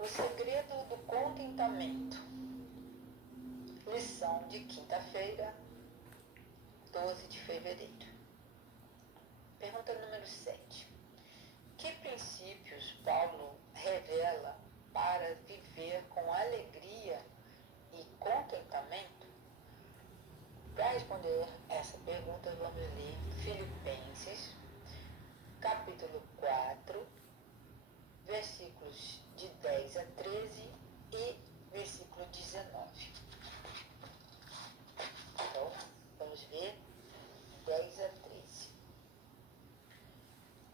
O segredo do contentamento. Lição de quinta-feira, 12 de fevereiro. Pergunta número 7. Que princípios Paulo revela para viver com alegria e contentamento? Para responder essa pergunta, vamos ler Filipenses, capítulo 4, versículos de 10 a 13 e versículo 19. Então, vamos ver 10 a 13.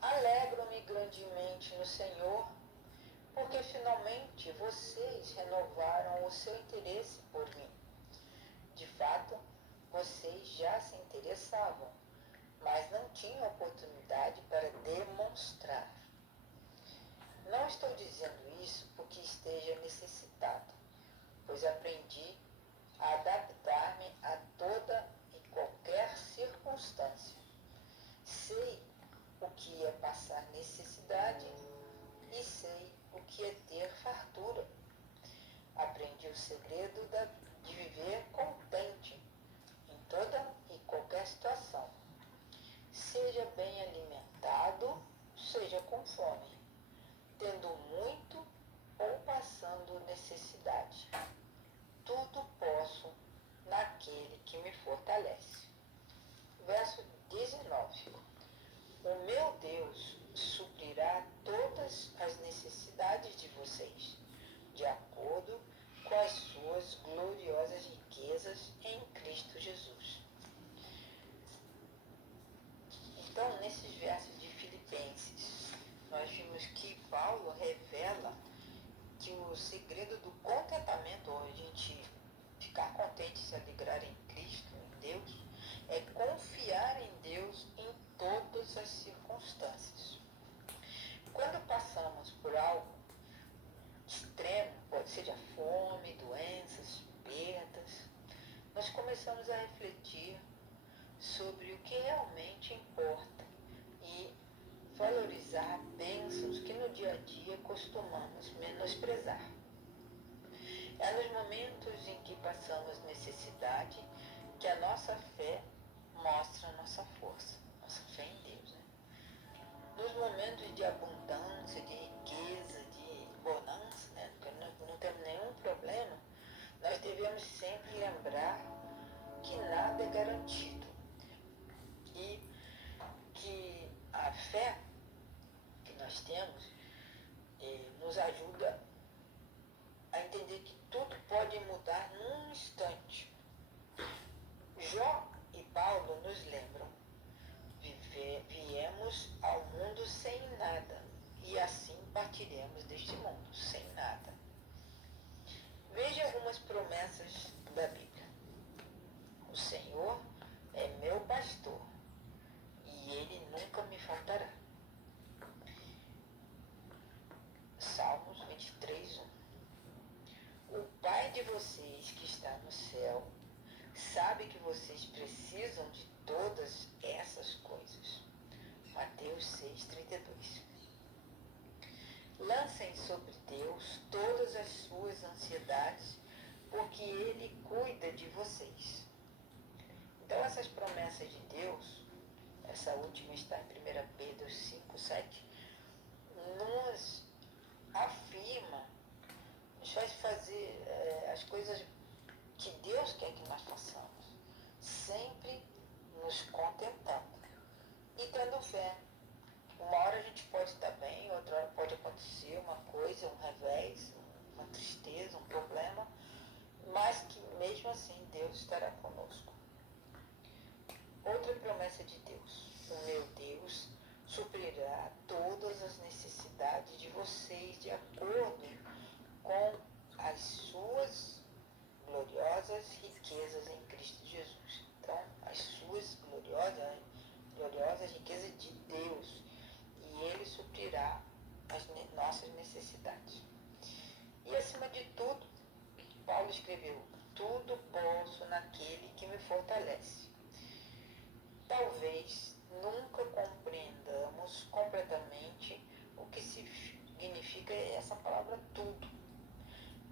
Alegro-me grandemente no Senhor, porque finalmente vocês renovaram o seu interesse por mim. De fato, vocês já se interessavam, mas não tinham oportunidade para demonstrar. Não estou dizendo isso porque esteja necessitado, pois aprendi a adaptar-me a toda e qualquer circunstância. Sei o que é passar necessidade e sei o que é ter fartura. Aprendi o segredo de viver contente em toda e qualquer situação. Seja bem alimentado, seja com fome, tendo muito ou passando necessidade. Tudo posso naquele que me fortalece. Verso 19. O meu Deus suprirá todas as necessidades de vocês, de acordo com as suas gloriosas riquezas em Cristo Jesus. Então, nesses versos de Filipenses, nós vimos que Paulo revela que o segredo do contentamento, ou a gente ficar contente e se alegrar em Cristo, em Deus, é confiar em Deus em todas as circunstâncias. Quando passamos por algo extremo, pode ser a fome, doenças, perdas, nós começamos a refletir sobre o que realmente importa e valorizar bênçãos que no dia a dia costumamos menosprezar. É nos momentos em que passamos necessidade que a nossa fé mostra a nossa força, nossa fé em Deus. Nos momentos de abundância, de riqueza, de bonança, porque não temos nenhum problema, nós devemos sempre lembrar que nada é garantido e que a fé que nós temos nos ajuda a entender que tudo pode mudar num instante. Jó e Paulo nos lembram: viemos ao mundo sem nada e assim partiremos deste mundo sem nada. Veja algumas promessas da Bíblia. O Senhor é meu pastor e ele nunca me faltará. Salmos 23, 1. O Pai de vocês que está no céu sabe que vocês precisam de todas essas coisas. Mateus 6,32. Lancem sobre Deus todas as suas ansiedades, porque Ele cuida de vocês. Então essas promessas de Deus, essa última está em 1 Pedro 5,7, nos afirma, nos faz fazer as coisas que Deus quer que nós façamos, sempre nos contentando e tendo fé. Uma hora a gente pode estar bem, outra hora pode acontecer uma coisa, um revés, uma tristeza, um problema, mas que mesmo assim Deus estará conosco. Outra promessa de Deus: o meu Deus suprirá todas as necessidades de vocês de acordo com as suas gloriosas riquezas em Cristo Jesus. Então, as suas gloriosas riquezas de Deus, e Ele suprirá as nossas necessidades. E acima de tudo, Paulo escreveu: tudo posso naquele que me fortalece. Talvez nunca compreendamos completamente o que significa essa palavra tudo.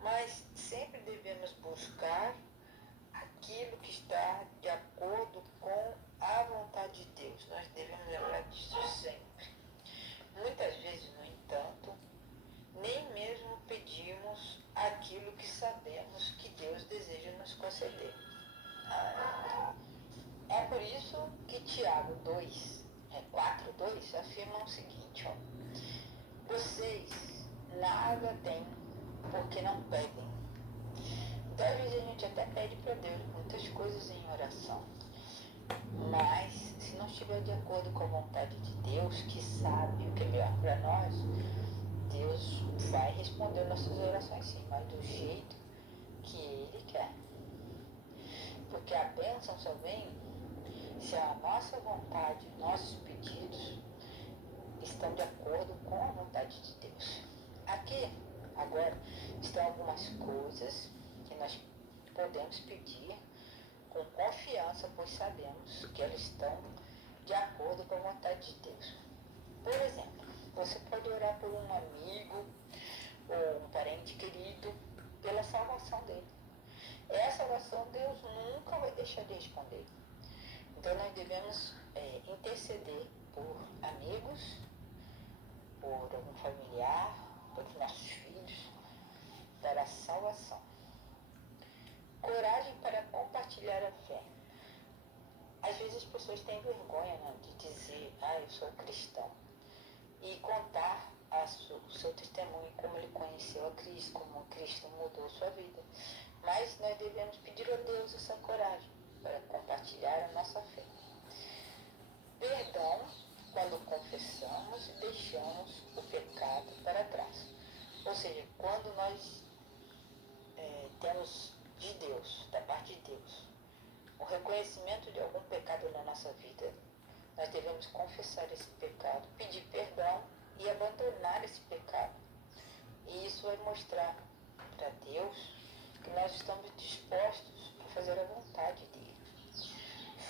mas sempre devemos buscar aquilo que está de acordo com a vontade de Deus. Nós devemos lembrar disso sempre. Muitas vezes, no entanto, nem mesmo pedimos aquilo que sabemos que Deus deseja nos conceder. É por isso que Tiago 4:2 afirma o seguinte, vocês nada têm porque não pedem. Então, às vezes a gente até pede para Deus muitas coisas em oração, mas se não estiver de acordo com a vontade de Deus, que sabe o que é melhor para nós, Deus vai responder nossas orações sim, mas do jeito que Ele quer. Porque a bênção só vem se a nossa vontade, nossos pedidos estão de acordo com a vontade de Deus. Aqui, agora, estão algumas coisas que nós podemos pedir com confiança, pois sabemos que elas estão de acordo com a vontade de Deus. Por exemplo, você pode orar por um amigo ou um parente querido pela salvação dele. Essa oração Deus nunca vai deixar de responder. Então nós devemos interceder por amigos, por algum familiar, por nossos filhos, para a salvação. Coragem para compartilhar a fé. Às vezes as pessoas têm vergonha, né, de dizer, eu sou cristão, e contar o seu testemunho, como ele conheceu a Cristo, como Cristo mudou sua vida. Mas nós devemos pedir a Deus essa coragem para compartilhar a nossa fé. Perdão quando confessamos e deixamos o pecado para trás. Ou seja, quando nós temos de Deus, da parte de Deus, o reconhecimento de algum pecado na nossa vida, nós devemos confessar esse pecado, pedir perdão e abandonar esse pecado. E isso vai mostrar para Deus que nós estamos dispostos a fazer a vontade dele.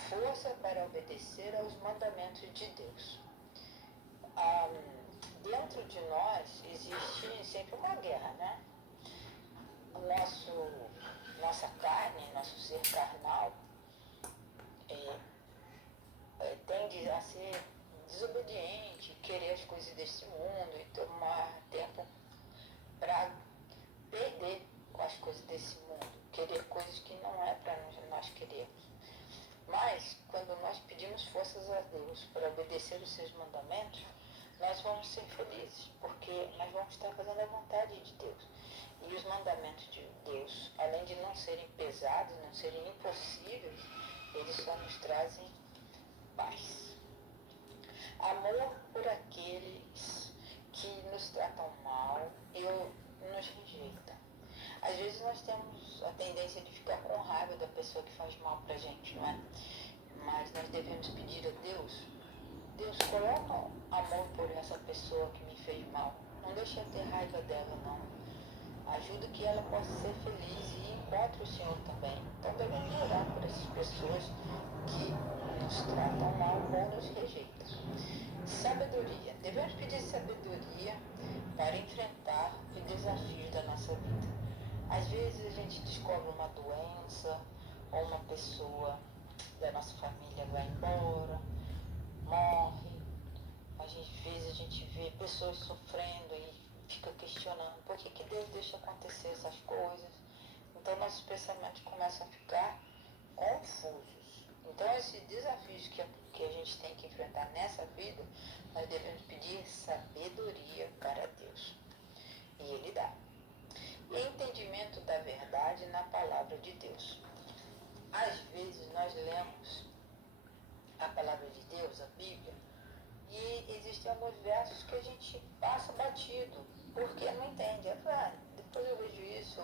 Força para obedecer aos mandamentos de Deus. Dentro de nós existe sempre uma guerra, né? Nossa carne, nosso ser carnal, tende a ser desobediente, querer as coisas desse mundo e tomar tempo para perder com as coisas desse mundo, querer coisas que não é para nós querermos. Mas, quando nós pedimos forças a Deus para obedecer os seus mandamentos, nós vamos ser felizes, porque nós vamos estar fazendo a vontade de Deus. E os mandamentos de Deus, além de não serem pesados, não serem impossíveis, eles só nos trazem paz. Amor por aqueles que nos tratam mal e nos rejeitam. Às vezes nós temos a tendência de ficar com raiva da pessoa que faz mal pra gente, não é? Mas nós devemos pedir a Deus, coloca amor por essa pessoa que me fez mal. Não deixe eu ter raiva dela, não. Ajuda que ela possa ser feliz e encontre o Senhor também. Então devemos orar por essas pessoas que nos tratam mal ou nos rejeitam. Sabedoria. Devemos pedir sabedoria para enfrentar os desafios da nossa vida. Às vezes a gente descobre uma doença ou uma pessoa da nossa família vai embora, morre. Às vezes a gente vê pessoas sofrendo e fica questionando por que Deus deixa acontecer essas coisas. Então nossos pensamentos começam a ficar confusos. Então esses desafios que a gente tem que enfrentar nessa vida, nós devemos pedir sabedoria para Deus. E Ele dá. E entendimento da verdade na palavra de Deus. Às vezes nós lemos a palavra de Deus, a Bíblia, e existem alguns versos que a gente passa batido, porque não entende. Depois eu vejo isso,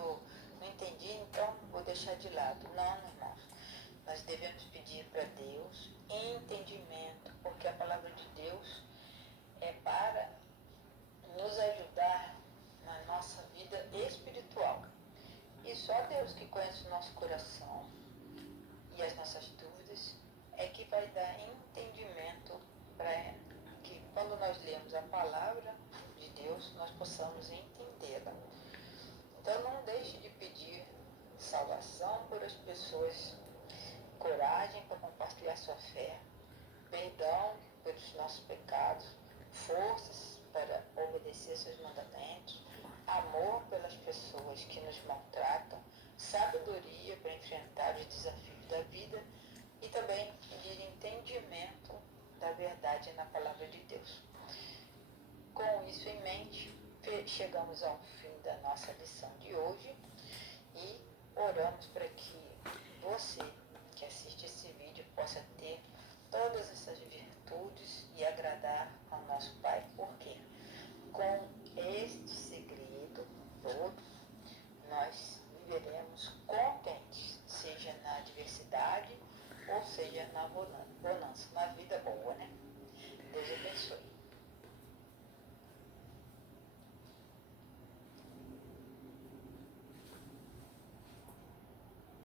não entendi, então vou deixar de lado. Não, irmãos. Nós devemos pedir para Deus entendimento, porque a palavra de Deus é para nos ajudar na nossa vida espiritual. E só Deus que conhece o nosso coração e as nossas dúvidas é que vai dar entendimento para que quando nós lemos a palavra de Deus, nós possamos entendê-la. Então não deixe de pedir salvação por as pessoas, coragem para compartilhar sua fé, perdão pelos nossos pecados, forças para obedecer seus mandamentos, amor pelas pessoas que nos maltratam, sabedoria para enfrentar os desafios da vida e também pedir entendimento da verdade na palavra de Deus. Com isso em mente, chegamos ao fim da nossa lição de hoje e oramos para que você que assiste esse vídeo possa ter todas essas virtudes e agradar ao nosso Pai, porque com este segredo todo